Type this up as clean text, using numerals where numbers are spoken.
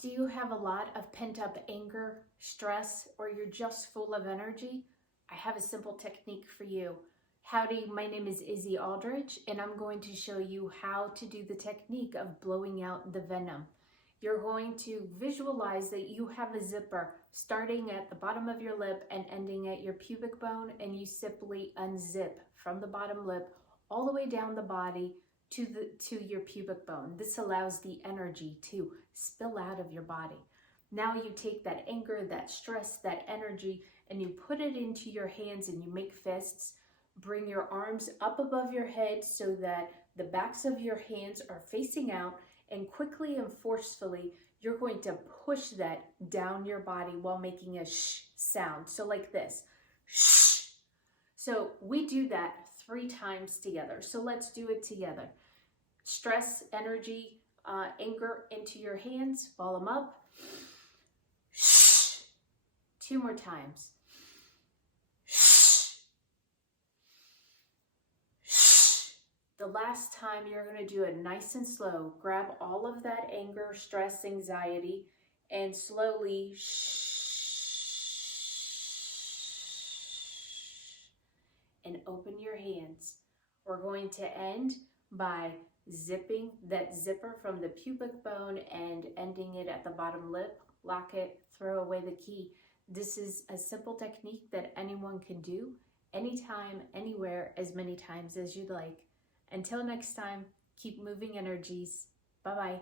Do you have a lot of pent-up anger, stress, or you're just full of energy? I have a simple technique for you. Howdy, my name is Izzy Aldridge, and I'm going to show you how to do the technique of blowing out the venom. You're going to visualize that you have a zipper starting at the bottom of your lip and ending at your pubic bone, and you simply unzip from the bottom lip all the way down the body to your pubic bone. This allows the energy to spill out of your body. Now you take that anger, that stress, that energy, and you put it into your hands and you make fists. Bring your arms up above your head so that the backs of your hands are facing out, and quickly and forcefully, you're going to push that down your body while making a shh sound. So like this, shh. So we do that 3 times together. So let's do it together. Stress, energy, anger into your hands, ball them up. Shh. 2 more times. Shh. Shh. The last time you're going to do it nice and slow. Grab all of that anger, stress, anxiety, and slowly shh. And open your hands. We're going to end by zipping that zipper from the pubic bone and ending it at the bottom lip. Lock it, throw away the key. This is a simple technique that anyone can do anytime, anywhere, as many times as you'd like. Until next time, keep moving energies. Bye-bye.